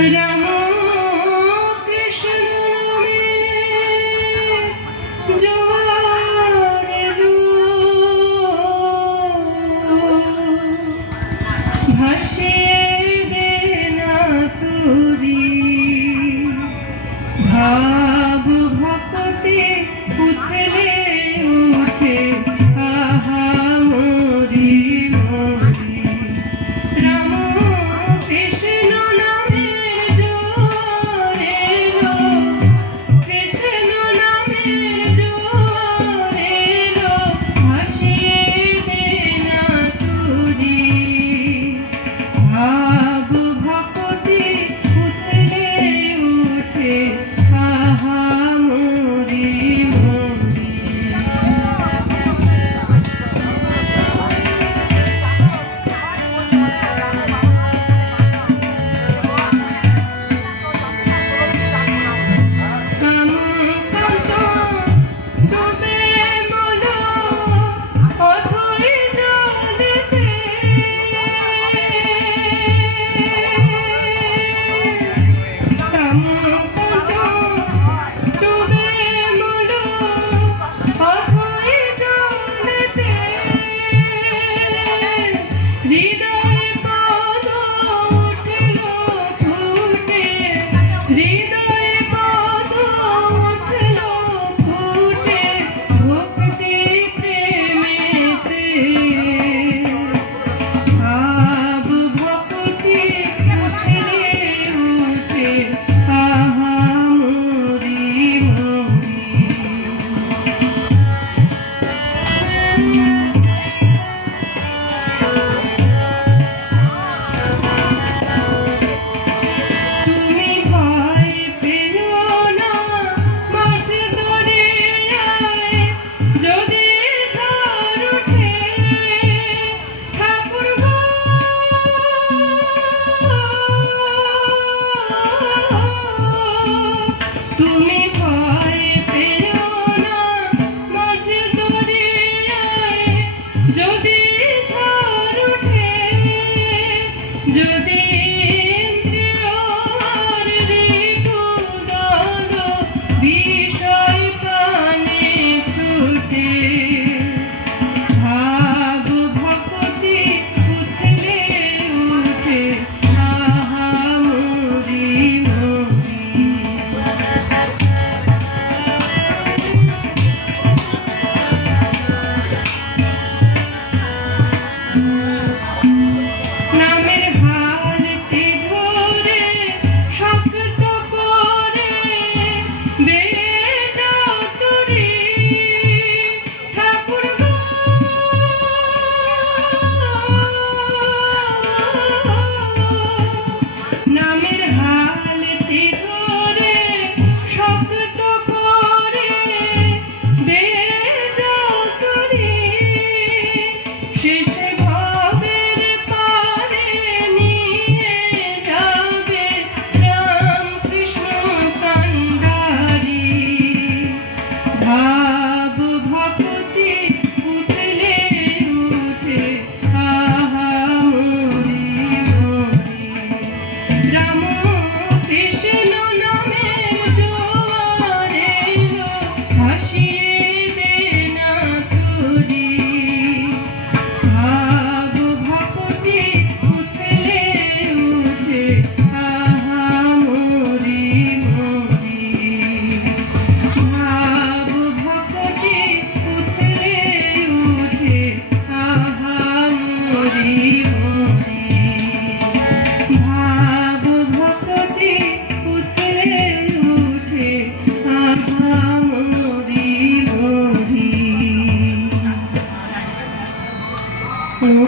Happy New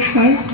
নমস্কার।